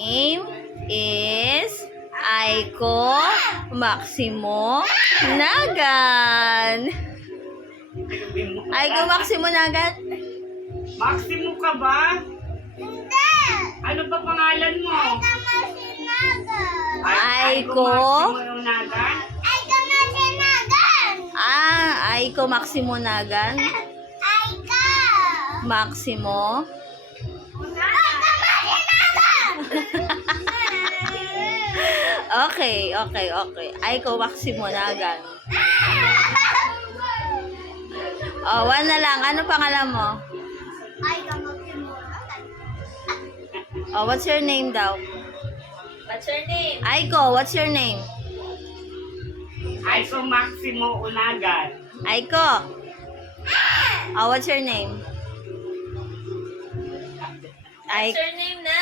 Name is Aiko Maximo Nagan. Aiko Maximo Nagan? Maximo ka ba? Hindi! Ano ba pangalan mo? Masinagan! Aiko? Maximo Nagan? Ay, masinagan! Aiko Maximo Nagan? Ay, ka! Maximo? Ay, masinagan! Okay. Aiko Maximo Nagan. Oh, one na lang. Ano pangalan mo? Ay, masinagan! Oh, what's your name daw? What's your name? Aiko, what's your name? Aiko Maximo Unagan. Aiko. Oh, what's your name? What's your name na?